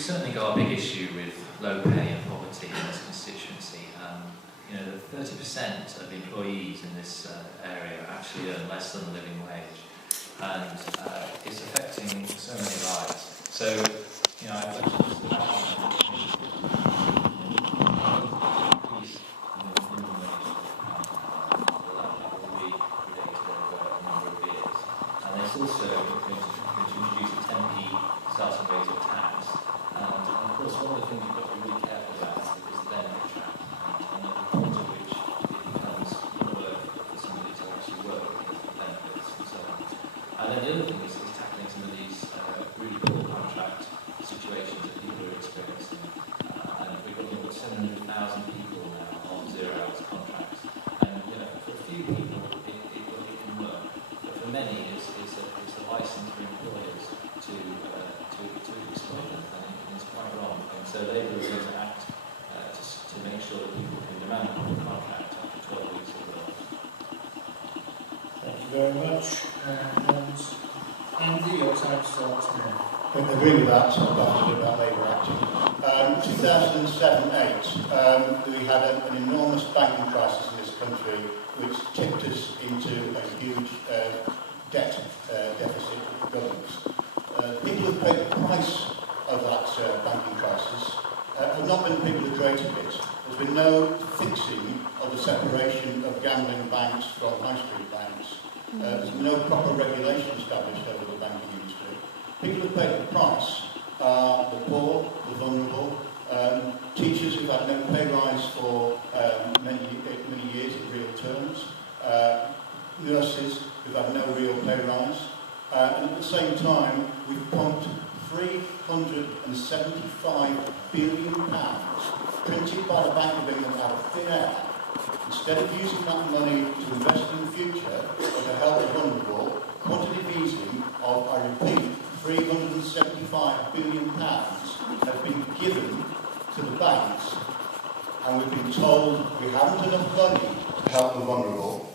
certainly got a big issue with low pay and poverty in this constituency. You know, that 30% of employees in this area actually earn less than the living wage, and it's affecting so many lives. So, you know, I've mentioned the also going to introduce a 10p starting rate of tax. And of course, one of the things you've got to be really careful about is the benefit trap, and the point at which it becomes more worth for somebody to actually work because of the benefits and so on. And then the other thing is tackling some of these really poor contract situations that people are experiencing. And we've got more than 700,000 people now on 0 hours contracts. And you know, for a few people, it can work. But for many, it's a license for employers to exploit them, and it's quite wrong. And so Labour is going to act to make sure that people can demand a contract after 12 weeks of work. Thank you very much. And Andy, your time starts now. I agree with that, so definitely about Labour acting. 2007-8, we had an enormous banking crisis in this country, which tipped us into a huge debt deficit governance. People who paid the price of that banking crisis have not been the people who created it. There's been no fixing of the separation of gambling banks from high street banks. There's been no proper regulation established over the banking industry. People who paid the price are the poor, the vulnerable, teachers who've had no pay rise for many years in real terms, nurses who've had no real pay rise, and at the same time we've pumped £375 billion printed by the Bank of England out of thin air. Instead of using that money to invest in the future or to help the vulnerable, quantitative easing of, I repeat, £375 billion have been given to the banks, and we've been told we haven't enough money to help the vulnerable.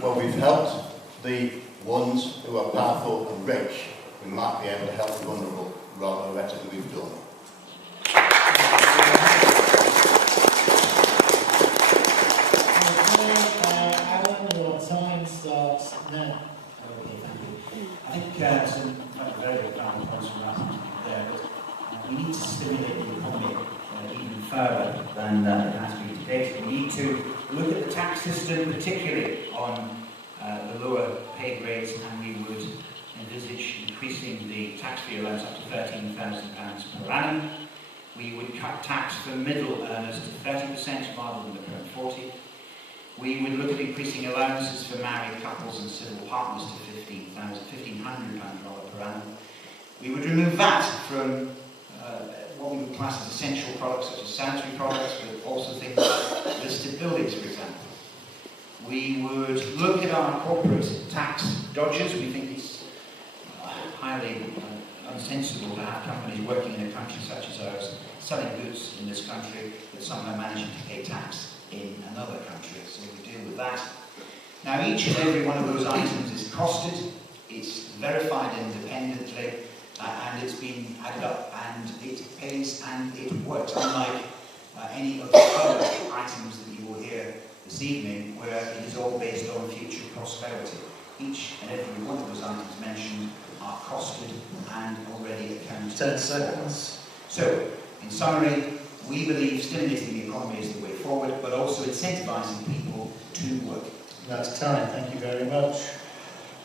Well, we've helped the ones who are powerful and rich. We might be able to help the vulnerable rather better than we've done. Alan, your time starts now. Okay, thank you. I think some very good final points from last time there, but we need to stimulate the economy even further than it has been to date. We need to look at the tax system, particularly on the lower pay grades, and we would envisage increasing the tax-free allowance up to £13,000 per annum. We would cut tax for middle earners to 30% rather than the current 40%. We would look at increasing allowances for married couples and civil partners to £1,500 per annum. We would remove VAT from what we would class as essential products such as sanitary products, but also things like listed buildings, for example. We would look at our corporate tax dodgers. We think it's highly unsensible to have companies working in a country such as ours selling goods in this country but somehow managing to pay tax in another country. So we deal with that. Now, each and every one of those items is costed, it's verified independently, and it's been added up, and it pays and it works, unlike any of the other items that you will hear this evening, where it is all based on future prosperity. Each and every one of those items mentioned are costed and already accounted for. 10 seconds. So, in summary, we believe stimulating the economy is the way forward, but also incentivising people to work. That's time. Thank you very much.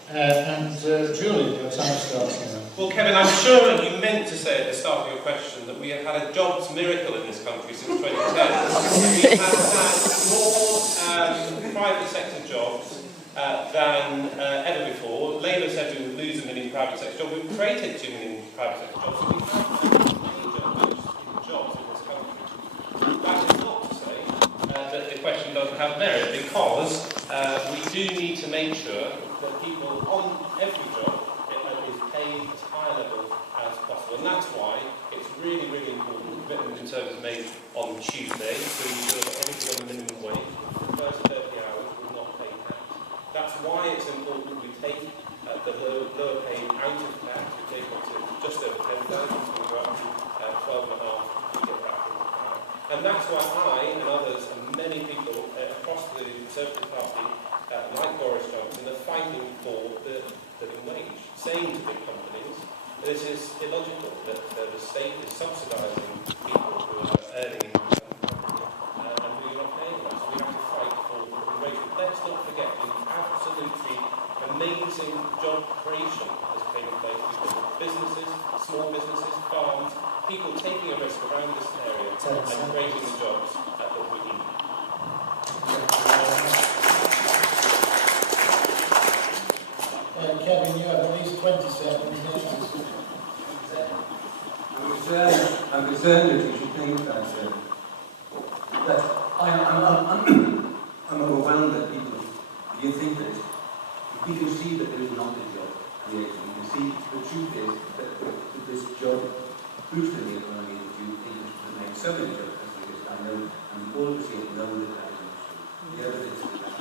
Julian, your time starts now. Well, Kevin, I'm sure you meant to say at the start of your question that we have had a jobs miracle in this country since 2010. We have had more private sector jobs than ever before. Labour said we would lose 1 million private sector jobs. We've created 2 million private sector jobs. So we have major jobs in this country. That is not to say that the question doesn't have merit, because we do need to make sure that people on every job is paid as high a level as possible. And that's why it's really, really important. The commitment in terms of made on Tuesday to ensure that everything on the minimum wage for the first 30 hours will not pay tax. That's why it's important we take the lower paying out of tax. We take it to just over 10,000, so we go up to And that's why I and others and many people across the Conservative Party, like Boris Johnson, are fighting for the living wage, saying to big companies, this is illogical, that the state is subsidising people who are earning and who are not paying us. We have to fight for the living wage. But let's not forget the absolutely amazing job creation has taken place because of businesses, small businesses, farms, people taking a risk around this area and creating the jobs that we need. Kevin, you have at least 20 seconds. I'm concerned that you should think that I'm overwhelmed that people, you think that we can see that there is not a job created. You can see the truth is that this job boost in the economy that you think is to make so many jobs. I know, and all of us here know that that isn't true. The evidence is that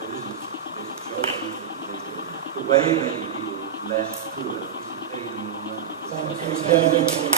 there isn't this job created. The way of making people less poor is to pay them more money. Thank you.